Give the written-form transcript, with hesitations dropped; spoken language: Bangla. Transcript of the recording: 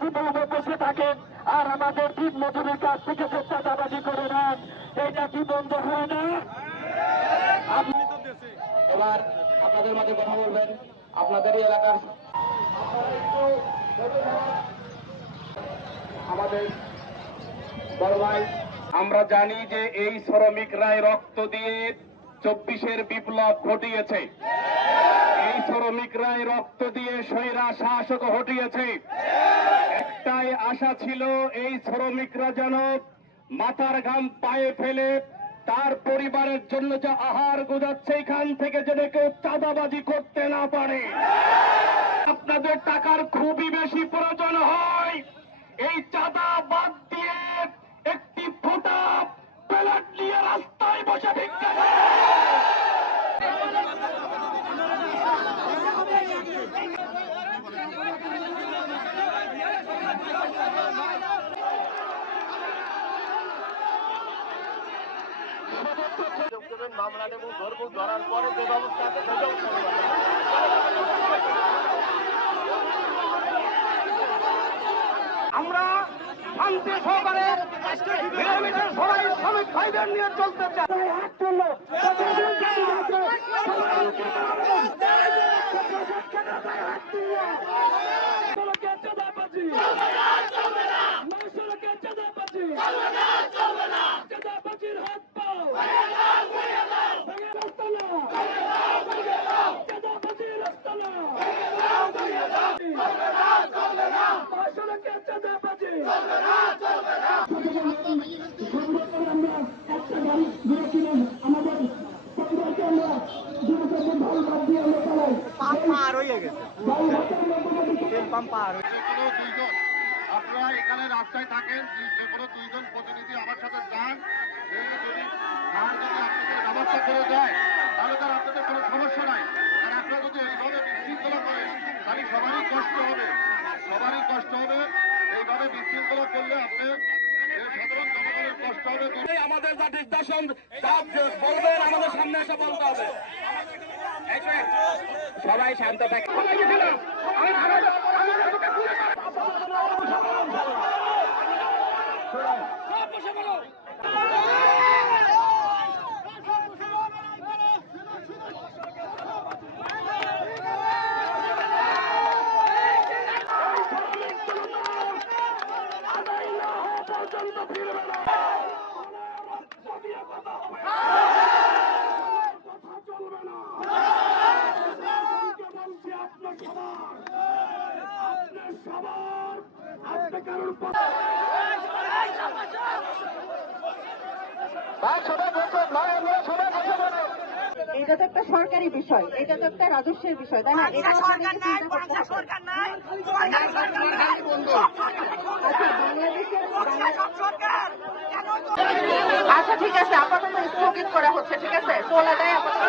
জীবনে বসে থাকেন আর আমাদের দিন মজুরির কাছ থেকে যে চাঁদাবাজি করে নেন, এটা কি বন্ধ হয় না? এবার আপনাদের মাঝে কথা বলবেন আপনাদেরই এলাকার আমাদের বড় ভাই। আমরা জানি যে এই শ্রমিকরাই রক্ত দিয়ে 24-এর বিপ্লব ঘটিয়েছে, এই শ্রমিকরাই রক্ত দিয়ে স্বৈরা শাসক হটিয়েছে। একটাই আশা ছিল এই শ্রমিকরা যেন মাথার ঘাম পায়ে ফেলে তার পরিবারের জন্য যে আহার গুজাচ্ছে এখান থেকে যেন কেউ চাঁদাবাজি করতে না পারে। আপনাদের টাকার খুবই বেশি প্রয়োজন হয়, এই চাঁদা বাদ দিয়ে একটি ফোঁটা প্যালেট নিয়ে রাস্তায় বসে ভিক্ষা করে। মামলা নেব, ধরবো, ধরার পরে যে ব্যবস্থা আছে সেই ব্যবস্থা নেব। আমরা শান্তি সহকারে মিলেমিশে সবাই শ্রমিক ভাইদের নিয়ে চলতে চাই। হাত তুললো হাত পাও আপনারা এখানে রাস্তায় থাকেন, যে কোনো দুইজন প্রতিনিধি আমার সাথে যান। যদি আপনাদের ব্যবস্থা করে দেয় তাহলে তার আপনাদের কোনো সমস্যা নাই। আর আপনারা যদি এইভাবে বিশৃঙ্খলা করেন তাহলে সবারই কষ্ট হবে, সবারই কষ্ট হবে। এইভাবে বিশৃঙ্খলা করলে আপনি সাধারণ জনগণের কষ্ট হবে। আমাদের যা নির্দেশন বলবেন আমাদের সামনে এসে বলতে হবে। সবাই শান্ত থাকে। এটা তো একটা সরকারি বিষয়, এটা তো একটা রাজস্বের বিষয়, তাই না? এটা আচ্ছা ঠিক আছে, আপাতত স্থগিত করা হচ্ছে, ঠিক আছে, তোলা দেয় আপাতত।